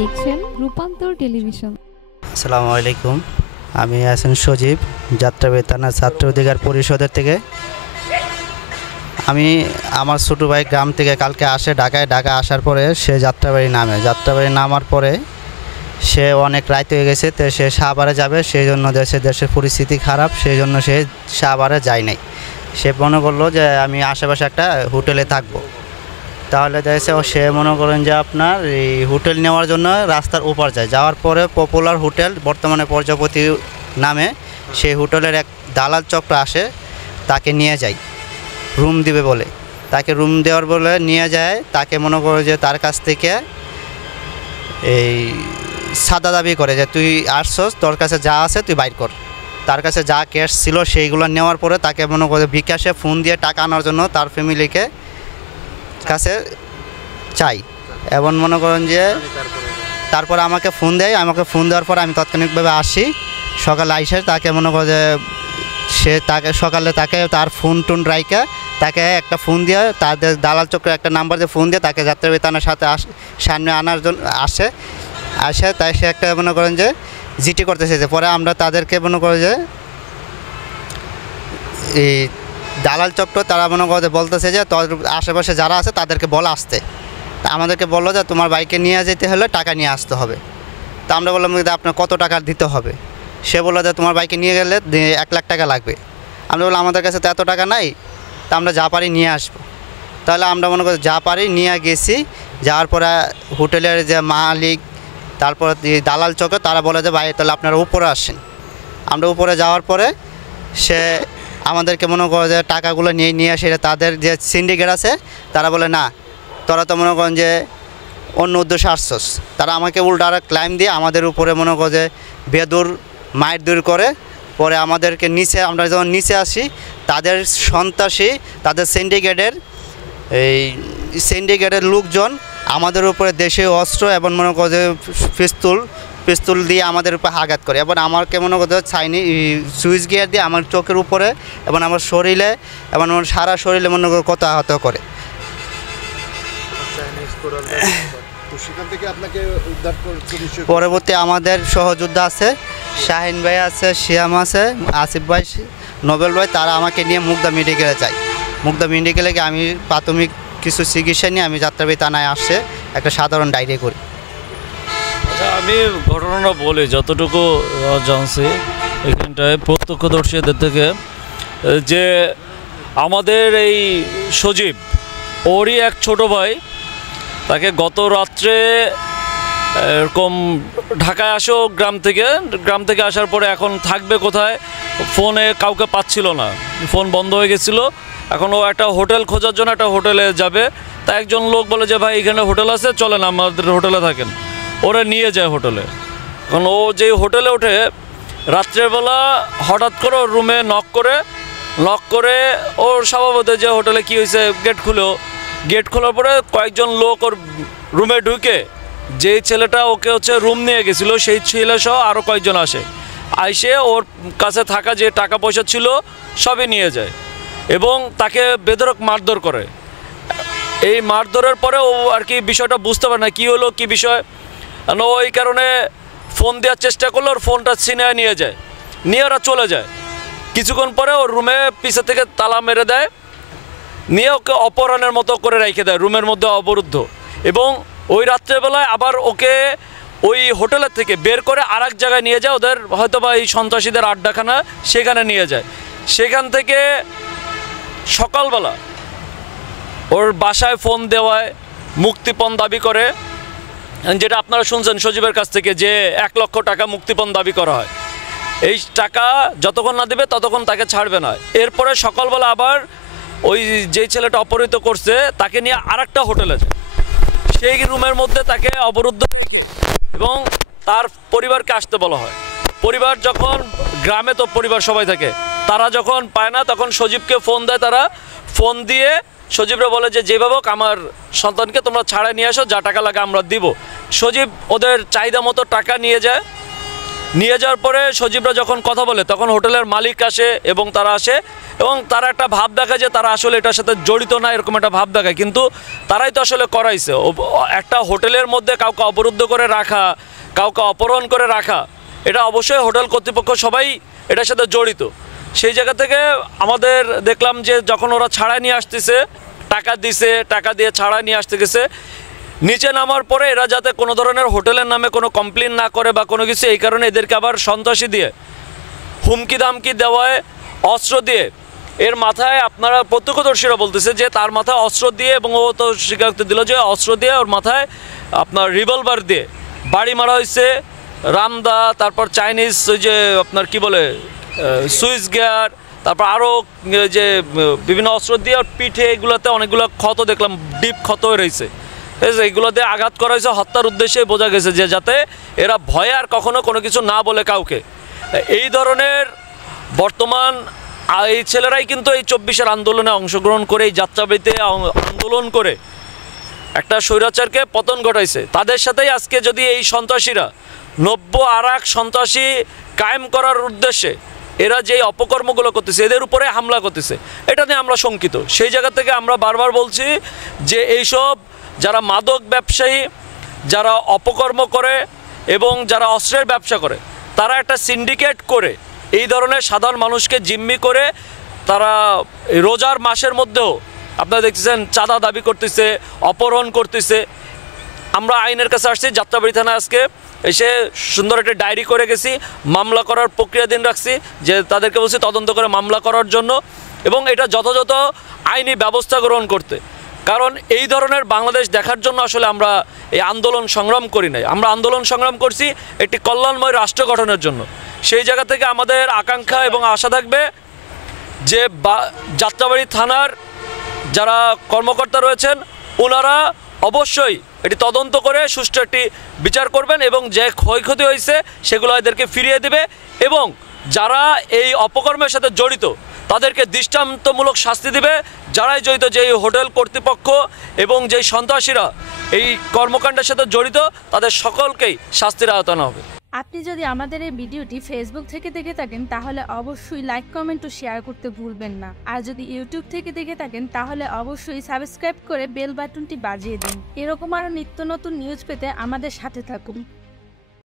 দেখছেন রূপান্তর টেলিভিশন। আসসালামু আলাইকুম, আমি আছেন সজীব, যাত্রাবাড়ি থানা ছাত্র অধিকার পরিষদের থেকে। আমি আমার ছোটো ভাই গ্রাম থেকে কালকে আসে ঢাকা আসার পরে সে যাত্রাবাড়ি নামার পরে সে অনেক রাত হয়ে গেছে, তো সে সাভারে যাবে, সেই জন্য দেশের পরিস্থিতি খারাপ, সেই জন্য সে সাভারে যায় নাই। সে মনে করলো যে আমি আশেপাশে একটা হোটেলে থাকবো, তাহলে দেখছে সে মনে করেন যে আপনার এই হোটেল নেওয়ার জন্য রাস্তার উপর যাওয়ার পরে পপুলার হোটেল বর্তমানে প্রজাপতি নামে সেই হোটেলের এক দালাল চক্র আসে, তাকে নিয়ে যায় রুম দিবে বলে, তাকে রুম দেওয়ার বলে নিয়ে যায়। তাকে মনে করে যে তার কাছ থেকে এই সাদা দাবি করে যে তুই আসছস, তোর কাছে যা আছে তুই বাইর কর। তার কাছে যা ক্যাশ ছিল সেইগুলো নেওয়ার পরে তাকে মনে করে বিকাশে ফোন দিয়ে টাকা আনার জন্য তার ফ্যামিলিকে কাছে চাই, এবং মনে করেন যে তারপরে আমাকে ফোন দেয়। আমাকে ফোন দেওয়ার পর আমি তাৎক্ষণিকভাবে আসি, সকালে আইসে তাকে মনে করে যে সকালে তাকে তার ফোন টোন রাইকা তাকে একটা ফোন দিয়ে তাদের দালাল চক্রের একটা নাম্বার দিয়ে ফোন দিয়ে তাকে যাত্রাবাড়ি থানার সাথে সামনে আনার জন্য আসে তাই সে একটা মনে করেন যে জিটি করতেছে। যে পরে আমরা তাদেরকে মনে করে যে এই দালাল চক্র তারা মনে করে বলতেছে যে তোর আশেপাশে যারা আছে তাদেরকে বলা আসতে, তা আমাদেরকে বললো যে তোমার বাইকে নিয়ে যেতে হলে টাকা নিয়ে আসতে হবে। তা আমরা বললাম যে আপনার কত টাকা দিতে হবে। সে বললো যে তোমার বাইকে নিয়ে গেলে 1 লাখ টাকা লাগবে। আমরা বললাম আমাদের কাছে তো এত টাকা নাই, তা আমরা যা পারি নিয়ে আসবো। তাহলে আমরা মনে করি যা পারি নিয়ে গেছি। যাওয়ার পরে হোটেলের যে মালিক তারপর দালাল চক্র তারা বলে যে ভাই তাহলে আপনারা উপরে আসেন। আমরা উপরে যাওয়ার পরে সে আমাদেরকে মনে করে যে টাকাগুলো নিয়ে আসে, তাদের যে সিন্ডিকেট আছে তারা বলে না তোরা তো মনে করেন যে অন্য উদ্দেশ্যে আসছস। তারা আমাকে উল্টা আর ক্লাইম দিয়ে আমাদের উপরে মনে করে যে বেদুর মায়ের দূর করে। পরে আমাদেরকে আমরা যখন নিচে আসি তাদের সন্ত্রাসী তাদের সিন্ডিকেটের লোকজন আমাদের উপরে দেশীয় অস্ত্র এবং মনে করে যে পিস্তল দিয়ে আমাদের উপরে আঘাত করে, এবং আমাকে মনে করতে সুইচ গিয়ার দিয়ে আমার চোখের উপরে এবং আমার শরীরে এবং আমার সারা শরীরে মনে করে কত আহত করে। পরবর্তী আমাদের সহযোদ্ধা আছে, শাহিন ভাই আছে, শিয়াম আছে, আসিফ ভাই, নোবেল ভাই, তারা আমাকে নিয়ে মুগদা মেডিকেলে যায়। মুগদা মেডিকেলে গিয়ে আমি প্রাথমিক কিছু চিকিৎসা নিয়ে আমি যাত্রাবাড়ি থানায় আসছে একটা সাধারণ ডায়েরি করি। আচ্ছা, আমি ঘটনাটা বলি যতটুকু জানছি এখানটায় প্রত্যক্ষদর্শীদের থেকে, যে আমাদের এই সজীব ওরই এক ছোট ভাই, তাকে গত রাত্রে এরকম ঢাকায় আসো গ্রাম থেকে আসার পরে এখন থাকবে কোথায়, ফোনে কাউকে পাচ্ছিল না, ফোন বন্ধ হয়ে গেছিলো। এখন ও একটা হোটেল খোঁজার জন্য একটা হোটেলে যাবে, তা একজন লোক বলে যে ভাই এখানে হোটেল আছে, চলেন আমাদের হোটেলে থাকেন। ওরা নিয়ে যায় হোটেলে। এখন ও যেই হোটেলে ওঠে রাত্রেবেলা হঠাৎ করে ওর রুমে নক করে ওর স্বভাবত যে হোটেলে কী হয়েছে গেট খোলার পরে কয়েকজন লোক ওর রুমে ঢুকে, যেই ছেলেটা ওকে রুম নিয়ে গেছিলো সেই ছেলে সহ আরও কয়েকজন আইসে ওর কাছে থাকা যে টাকা পয়সা ছিল সবই নিয়ে যায় এবং তাকে বেধড়ক মারধর করে। এই মারধরের পরে ও আর কি বিষয়টা বুঝতে পারে না কী হলো কী বিষয়, ওই কারণে ফোন দেওয়ার চেষ্টা করলো, ওর ফোনটা ছিনিয়ে নিয়ে যায়, নিয়ে ওরা চলে যায়। কিছুক্ষণ পরে ওর রুমে পিছে থেকে তালা মেরে দেয়, নিয়ে ওকে অপহরণের মতো করে রেখে দেয় রুমের মধ্যে অবরুদ্ধ। এবং ওই রাত্রেবেলায় আবার ওকে ওই হোটেলের থেকে বের করে আর এক জায়গায় নিয়ে যায়, ওদের হয়তো বা এই সন্ত্রাসীদের আড্ডাখানা, সেখানে নিয়ে যায়। সেখান থেকে সকালবেলা ওর বাসায় ফোন দেওয়ায় মুক্তিপণ দাবি করে, যেটা আপনারা শুনছেন সজীবের কাছ থেকে যে 1 লক্ষ টাকা মুক্তিপণ দাবি করা হয়। এই টাকা যতক্ষণ না দেবে ততক্ষণ তাকে ছাড়বে না। এরপরে সকালবেলা আবার ওই যেই ছেলেটা অপহৃত করছে তাকে নিয়ে আরেকটা হোটেলে যায়, সেই রুমের মধ্যে তাকে অবরুদ্ধ এবং তার পরিবারকে আসতে বলা হয়। পরিবার যখন গ্রামে তো পরিবার সবাই থাকে, তারা যখন পায় না তখন সজীবকে ফোন দেয়। তারা ফোন দিয়ে সজীবরা বলে যে যেভাবে হোক আমার সন্তানকে তোমরা ছাড়াই নিয়ে আসো, যা টাকা লাগে আমরা দিব। সজীব ওদের চাহিদা মতো টাকা নিয়ে যায় নিয়ে যাওয়ার পরে সজীবরা যখন কথা বলে তখন হোটেলের মালিক আসে এবং তারা আসে এবং তারা একটা ভাব দেখায় যে তারা আসলে এটার সাথে জড়িত না, এরকম একটা ভাব দেখায়, কিন্তু তারাই তো আসলে করাইছে। একটা হোটেলের মধ্যে কাউকে অবরুদ্ধ করে রাখা, কাউকে অপহরণ করে রাখা, এটা অবশ্যই হোটেল কর্তৃপক্ষ সবাই এটার সাথে জড়িত। সেই জায়গা থেকে আমাদের দেখলাম যে যখন ওরা ছাড়াই নিয়ে আসতেছে, টাকা দিছে, টাকা দিয়ে ছাড়াই নিয়ে আসতে গেছে, নিচে নামার পরে এরা যাতে কোনো ধরনের হোটেলের নামে কোনো কমপ্লেন না করে বা কোনো কিছু, এই কারণে এদেরকে আবার সন্ত্রাসী দিয়ে হুমকি দামকি দেওয়ায়, অস্ত্র দিয়ে, এর মাথায় আপনারা প্রত্যক্ষদর্শীরা বলতেছে যে তার মাথায় অস্ত্র দিয়ে, এবং ও তো স্বীকারোক্তি দিল যে অস্ত্র দিয়ে ওর মাথায় আপনার রিভলভার দিয়ে বাড়ি মারা হয়েছে, রামদা, তারপর চাইনিজ ওই যে আপনার কি বলে সুইচ গিয়ার, তারপর আরও যে বিভিন্ন অস্ত্র দিয়ে ওর পিঠে এগুলোতে অনেকগুলো ক্ষত দেখলাম, ডিপ ক্ষত রয়েছে, ঠিক আছে? এগুলোতে আঘাত করা হয়েছে হত্যার উদ্দেশ্যে, বোঝা গেছে যে যাতে এরা ভয়ে আর কখনো কোনো কিছু না বলে কাউকে। এই ধরনের বর্তমান এই ছেলেরাই কিন্তু এই 24-এর আন্দোলনে অংশগ্রহণ করে, এই যাত্রাবাড়িতে আন্দোলন করে একটা স্বৈরাচারকে পতন ঘটাইছে। তাদের সাথেই আজকে যদি এই সন্ত্রাসীরা আর এক সন্ত্রাসী কায়েম করার উদ্দেশ্যে এরা যেই অপকর্মগুলো করতেছে, এদের উপরে হামলা করতেছে, এটা নিয়ে আমরা শঙ্কিত। সেই জায়গা থেকে আমরা বারবার বলছি যে এইসব যারা মাদক ব্যবসায়ী, যারা অপকর্ম করে এবং যারা অস্ত্রের ব্যবসা করে, তারা একটা সিন্ডিকেট করে এই ধরনের সাধারণ মানুষকে জিম্মি করে তারা রোজার মাসের মধ্যেও আপনারা দেখতেছেন চাঁদা দাবি করতেছে, অপহরণ করতেছে। আমরা আইনের কাছে আসছি, যাত্রাবাড়ি থানা আজকে এসে সুন্দর একটা ডায়েরি করে গেছি, মামলা করার প্রক্রিয়াধীন রাখছি, যে তাদেরকে বলছি তদন্ত করে মামলা করার জন্য এবং এটা যথাযথ আইনি ব্যবস্থা গ্রহণ করতে। কারণ এই ধরনের বাংলাদেশ দেখার জন্য আসলে আমরা এই আন্দোলন সংগ্রাম করি নাই, আমরা আন্দোলন সংগ্রাম করছি একটি কল্যাণময় রাষ্ট্র গঠনের জন্য। সেই জায়গা থেকে আমাদের আকাঙ্ক্ষা এবং আশা থাকবে যে যাত্রাবাড়ি থানার যারা কর্মকর্তা রয়েছেন ওনারা অবশ্যই এটি তদন্ত করে সুষ্ঠু একটি বিচার করবেন এবং যে ক্ষয়ক্ষতি হয়েছে সেগুলো এদেরকে ফিরিয়ে দেবে এবং যারা এই অপকর্মের সাথে জড়িত তাদেরকে দৃষ্টান্তমূলক শাস্তি দিবে। যারাই জড়িত, যেই হোটেল কর্তৃপক্ষ এবং যেই সন্ত্রাসীরা এই কর্মকাণ্ডের সাথে জড়িত, তাদের সকলকেই শাস্তির আওতায় হবে। আপনি যদি আমাদের এই ভিডিওটি ফেসবুক থেকে দেখে থাকেন তাহলে অবশ্যই লাইক, কমেন্ট ও শেয়ার করতে ভুলবেন না। আর যদি ইউটিউব থেকে দেখে থাকেন তাহলে অবশ্যই সাবস্ক্রাইব করে বেল বাটনটি বাজিয়ে দিন। এরকম আরও নিত্য নতুন নিউজ পেতে আমাদের সাথে থাকুন।